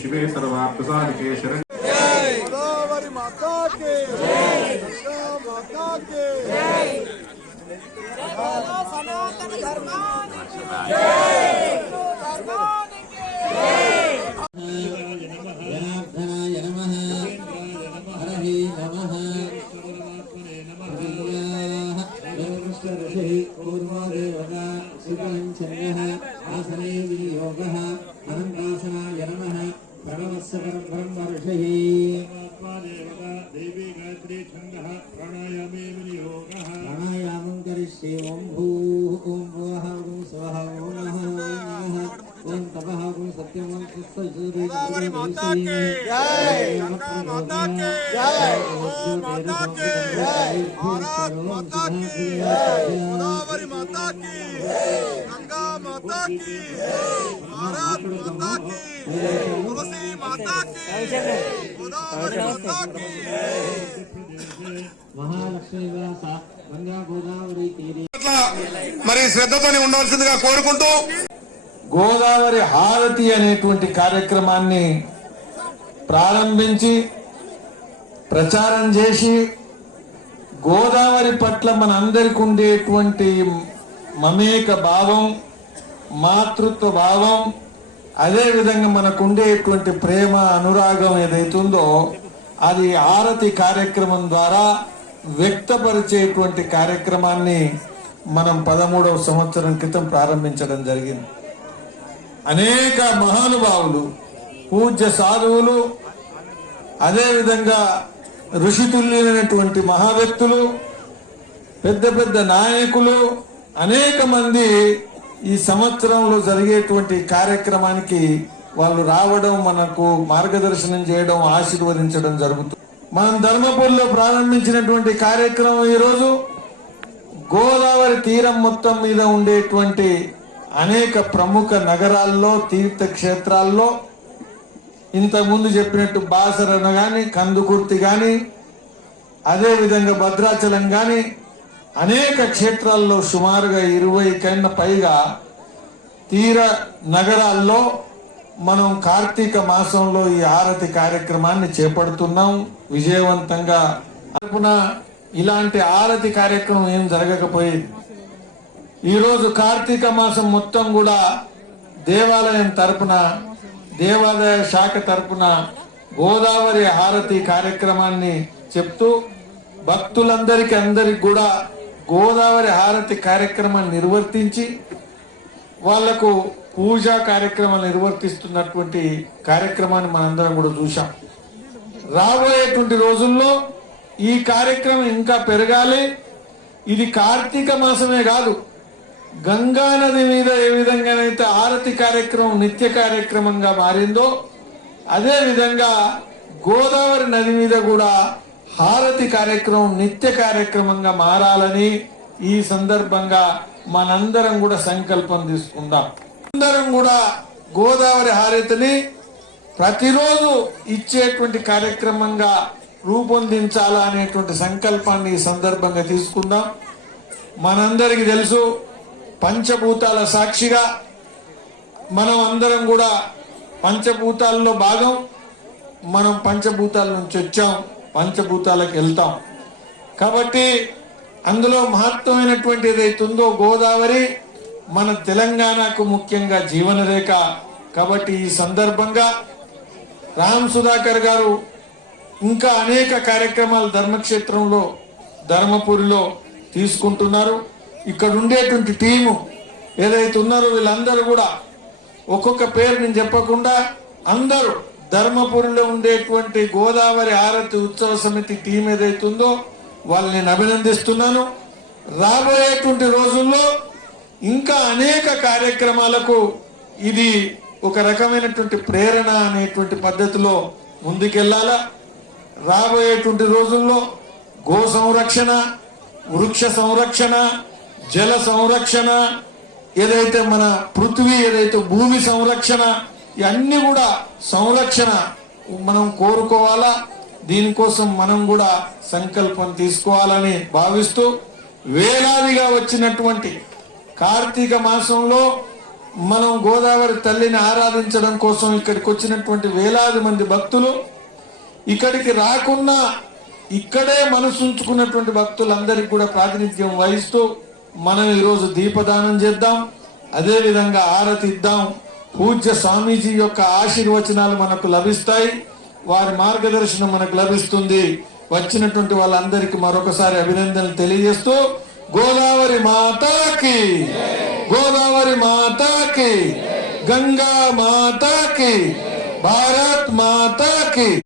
शिवे सर्वार्थसाधिके शरण्ये गोदावरी माता की जय, माता की जय, सनातन धर्माనికి जय, धर्माనికి जय। जनार्दनाय नमः, हरये नमः, ऋषिः पूर्वो देवता सुकञ्चन्यः आसने विनियोगः अनन्तासनाय नमः प्रणवस्य परब्रह्म ऋषिः देवता देवी गायत्री छन्दः प्राणायामे विनियोगः प्राणायामं करिष्ये ॐ भूः ॐ भुवः ॐ स्वः ॐ नमः ॐ तपः ॐ सत्यं ॐ गोदावरी माता की जय, गंगा माता की जय, माता की जय, भारत माता की जय, गोदावरी माता की जय, गंगा माता की जय, भारत माता की जय, तुलसी माता की गोदावरी माता की महालक्ष्मी व्यास गंगा गोदावरी तीरे మరి శ్రద్ధతోనే ఉండవలసిందిగా కోరుకుంటూ గోదావరి హారతి అనేటువంటి కార్యక్రమాన్ని ప్రారంభించి ప్రచారం చేసి గోదావరి పట్ల మనందరికి ఉండేటువంటి మమేక భావం, మాతృత్వ భావం, అదేవిధంగా మనకు ఉండేటువంటి ప్రేమ అనురాగం ఏదైతుందో అది హారతి కార్యక్రమం ద్వారా వ్యక్తపరిచేటువంటి కార్యక్రమాన్ని మనం 13వ సంవత్సరం క్రితం ప్రారంభించడం జరిగింది. అనేక మహానుభావులు, పూజ్య సాధువులు, అదేవిధంగా ఋషితుల్యులైనటువంటి మహా వ్యక్తులు, పెద్ద పెద్ద నాయకులు అనేక మంది ఈ సంవత్సరంలో జరిగేటువంటి కార్యక్రమానికి వాళ్ళు రావడం, మనకు మార్గదర్శనం చేయడం, ఆశీర్వదించడం జరుగుతుంది. మనం ధర్మపూర్లో ప్రారంభించినటువంటి కార్యక్రమం ఈరోజు గోదావరి తీరం మొత్తం మీద ఉండేటువంటి అనేక ప్రముఖ నగరాల్లో, తీర్థక్షేత్రాల్లో, ఇంతకుముందు చెప్పినట్టు బాసరన కానీ, కందుకుర్తి కానీ, అదేవిధంగా భద్రాచలం కానీ అనేక క్షేత్రాల్లో సుమారుగా 20 కన్నా పైగా తీర నగరాల్లో మనం కార్తీక మాసంలో ఈ హారతి కార్యక్రమాన్ని చేపడుతున్నాం విజయవంతంగా. ఇలాంటి హారతి కార్యక్రమం ఏం జరగకపోయేది. ఈరోజు కార్తీక మాసం మొత్తం కూడా దేవాలయం తరపున, దేవాదాయ శాఖ తరపున గోదావరి హారతి కార్యక్రమాన్ని చెప్తూ అందరికి కూడా గోదావరి హారతి కార్యక్రమాన్ని నిర్వర్తించి వాళ్లకు పూజా కార్యక్రమాలు నిర్వర్తిస్తున్నటువంటి కార్యక్రమాన్ని మనందరం కూడా చూశాం. రాబోయేటువంటి రోజుల్లో ఈ కార్యక్రమం ఇంకా పెరగాలి. ఇది కార్తీక మాసమే కాదు, గంగా నది మీద ఏ విధంగానైతే హారతి కార్యక్రమం నిత్య కార్యక్రమంగా మారిందో అదే విధంగా గోదావరి నది మీద కూడా హారతి కార్యక్రమం నిత్య కార్యక్రమంగా మారాలని ఈ సందర్భంగా మనందరం కూడా సంకల్పం తీసుకుందాం. అందరం కూడా గోదావరి హారతిని ప్రతిరోజు ఇచ్చేటువంటి కార్యక్రమంగా రూపొందించాలా అనేటువంటి సంకల్పాన్ని ఈ సందర్భంగా తీసుకుందాం. మనందరికీ తెలుసు, పంచభూతాల సాక్షిగా మనం అందరం కూడా పంచభూతాల్లో భాగం. మనం పంచభూతాల నుంచి వచ్చాం, పంచభూతాలకు వెళ్తాం. కాబట్టి అందులో మహత్వమైనటువంటి ఏదైతుందో గోదావరి మన తెలంగాణకు ముఖ్యంగా జీవన రేఖ. కాబట్టి ఈ సందర్భంగా రామ్ సుధాకర్ గారు ఇంకా అనేక కార్యక్రమాలు ధర్మక్షేత్రంలో, ధర్మపురిలో తీసుకుంటున్నారు. ఇక్కడ ఉండేటువంటి టీము ఏదైతే ఉన్నారో వీళ్ళందరూ కూడా ఒక్కొక్క పేరు నేను చెప్పకుండా అందరూ ధర్మపురిలో ఉండేటువంటి గోదావరి హారతి ఉత్సవ సమితి టీం ఏదైతుందో వాళ్ళని నేను అభినందిస్తున్నాను. రాబోయేటువంటి రోజుల్లో ఇంకా అనేక కార్యక్రమాలకు ఇది ఒక రకమైనటువంటి ప్రేరణ అనేటువంటి పద్ధతిలో ముందుకెళ్లాలా. రాబోయేటువంటి రోజుల్లో గో సంరక్షణ, వృక్ష సంరక్షణ, జల సంరక్షణ, ఏదైతే మన పృథ్వీ ఏదైతే భూమి సంరక్షణ, ఇవన్నీ కూడా సంరక్షణ మనం కోరుకోవాలా. దీనికోసం మనం కూడా సంకల్పం తీసుకోవాలని భావిస్తూ వేలాదిగా వచ్చినటువంటి కార్తీక మాసంలో మనం గోదావరి తల్లిని ఆరాధించడం కోసం ఇక్కడికి వచ్చినటువంటి వేలాది మంది భక్తులు, ఇక్కడికి రాకున్నా ఇక్కడే మనసుంచుకున్నటువంటి భక్తులందరికీ కూడా ప్రాతినిధ్యం వహిస్తూ మనం ఈరోజు దీపదానం చేద్దాం, అదేవిధంగా ఆరతి ఇద్దాం. పూజ్య స్వామీజీ యొక్క ఆశీర్వచనాలు మనకు లభిస్తాయి, వారి మార్గదర్శనం మనకు లభిస్తుంది. వచ్చినటువంటి వాళ్ళందరికీ మరొకసారి అభినందనలు తెలియజేస్తూ గోదావరి మాతాకి, గోదావరి మాతాకి, గంగా మాతాకి, భారత్ మాతాకి.